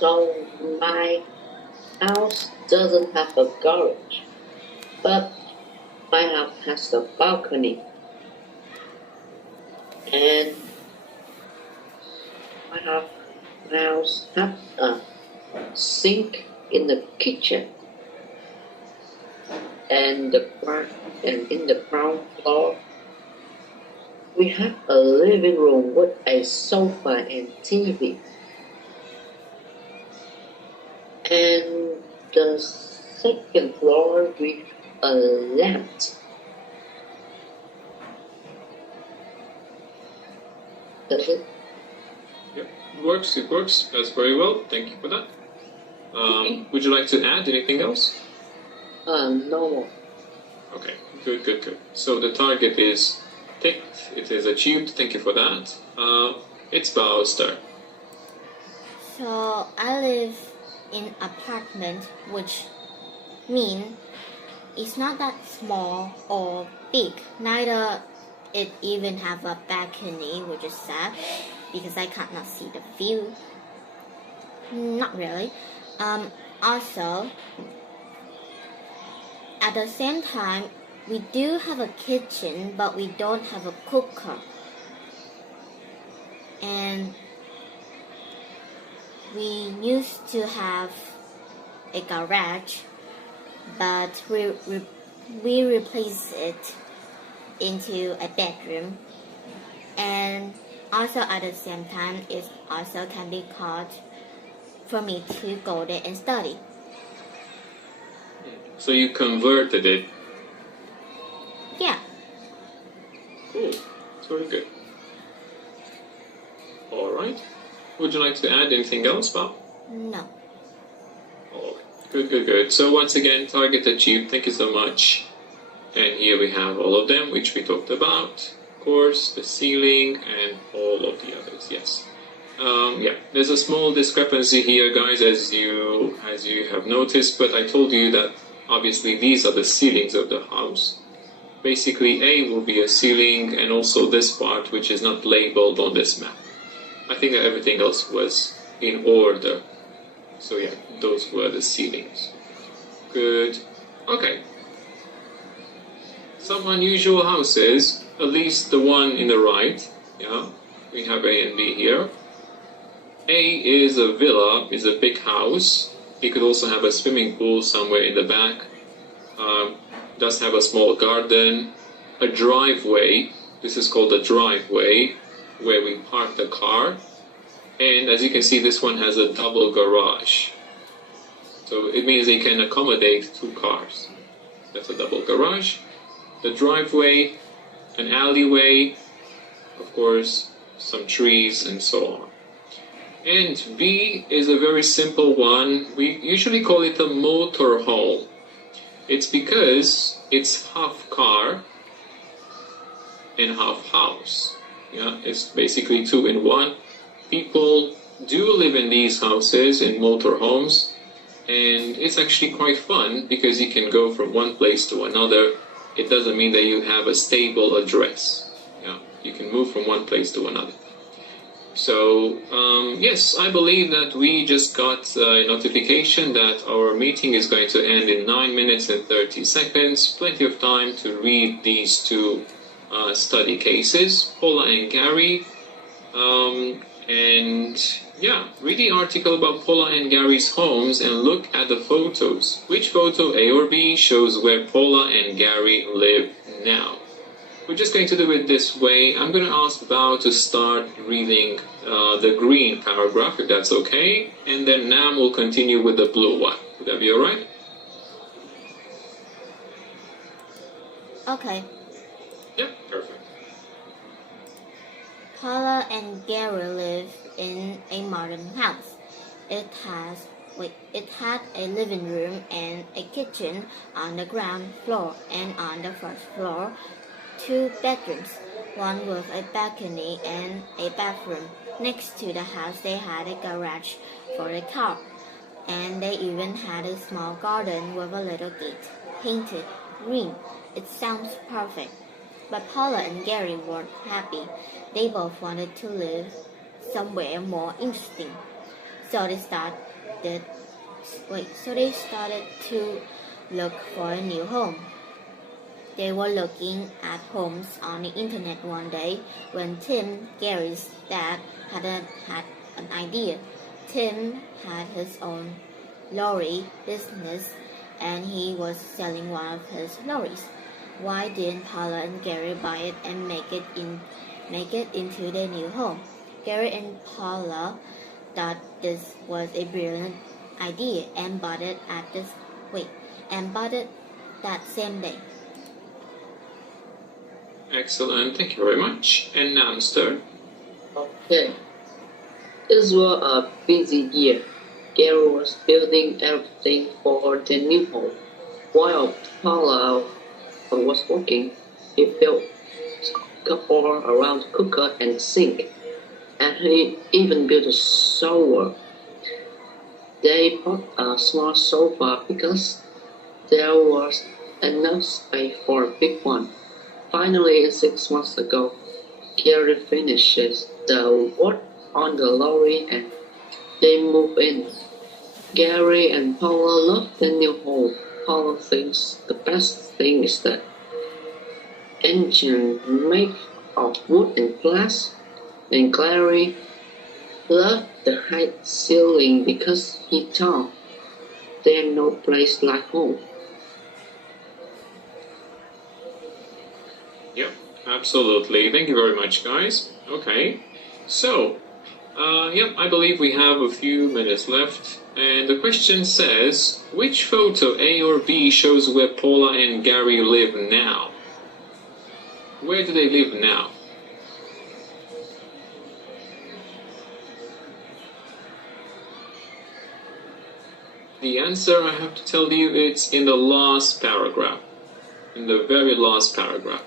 So my house doesn't have a garage, but my house has a balcony, and my house has a sink in the kitchen, and in the ground floor we have a living room with a sofa and TV, and the second floor with a lamp. That's it. Yep, it works. It works. That's very well. Thank you for that. Would you like to add anything else? No more. Okay, good. So the target is ticked. It is achieved. Thank you for that. It's Bao's turn. So I live in apartment, which means it's not that small or big. Neither it even have a balcony, which is sad because I cannot see the view. Not really. Also, at the same time, we do have a kitchen, but we don't have a cooker. And we used to have a garage, but we replaced it into a bedroom. And also at the same time, it also can be called for me to go there and study. So you converted it. Yeah. Cool. It's very good. All right. Would you like to add anything else, Bao? No. Oh, good. So once again, target achieved. Thank you so much. And here we have all of them, which we talked about. Of course, the ceiling and all of the others. Yes. Yeah, there's a small discrepancy here, guys, as you have noticed. But I told you that obviously these are the ceilings of the house. Basically, A will be a ceiling, and also this part, which is not labeled on this map. I think that everything else was in order. So yeah, those were the ceilings. Good. Okay. Some unusual houses, at least the one in the right. Yeah, we have A and B here. A is a villa, is a big house. It could also have a swimming pool somewhere in the back. Does have a small garden, a driveway. This is called a driveway, where we park the car. And as you can see, this one has a double garage. So it means it can accommodate 2 cars. That's a double garage. The driveway, an alleyway, of course, some trees and so on. And B is a very simple one. We usually call it a motor home. It's because it's half car and half house. Yeah, it's basically 2 in 1. People do live in these houses, in motor homes, and it's actually quite fun because you can go from one place to another. It doesn't mean that you have a stable address. Yeah, you can move from one place to another. So, yes, I believe that we just got a notification that our meeting is going to end in 9 minutes and 30 seconds. Plenty of time to read these 2 study cases, Paula and Gary. And yeah, read the article about Paula and Gary's homes and look at the photos. Which photo, A or B, shows where Paula and Gary live now? We're just going to do it this way. I'm going to ask Bao to start reading the green paragraph, if that's okay. And then Nam will continue with the blue one. Would that be alright? Okay. Yep, perfect. Paula and Gary live in a modern house. It had a living room and a kitchen on the ground floor, and on the first floor, 2 bedrooms, one with a balcony and a bathroom. Next to the house, they had a garage for a car, and they even had a small garden with a little gate, painted green. It sounds perfect. But Paula and Gary weren't happy. They both wanted to live somewhere more interesting. So they started to look for a new home. They were looking at homes on the internet one day when Tim, Gary's dad, had an idea. Tim had his own lorry business and he was selling one of his lorries. Why didn't Paula and Gary buy it and make it into their new home? Gary and Paula thought this was a brilliant idea and bought it that same day. Excellent, thank you very much. And now, Mr. Okay. This was a busy year. Gary was building everything for the new home. While Paula was working, he built cupboard around the cooker and sink, and he even built a shower. They bought a small sofa because there was enough space for a big one. Finally, 6 months ago, Gary finishes the work on the lorry and they move in. Gary and Paula love the new home. Paula thinks the best thing is the engine made of wood and glass, and Gary loved the high ceiling because he thought there's no place like home. Yep, absolutely. Thank you very much, guys. Okay, so, I believe we have a few minutes left. And the question says, which photo, A or B, shows where Paula and Gary live now? Where do they live now? The answer, I have to tell you, it's in the last paragraph. In the very last paragraph.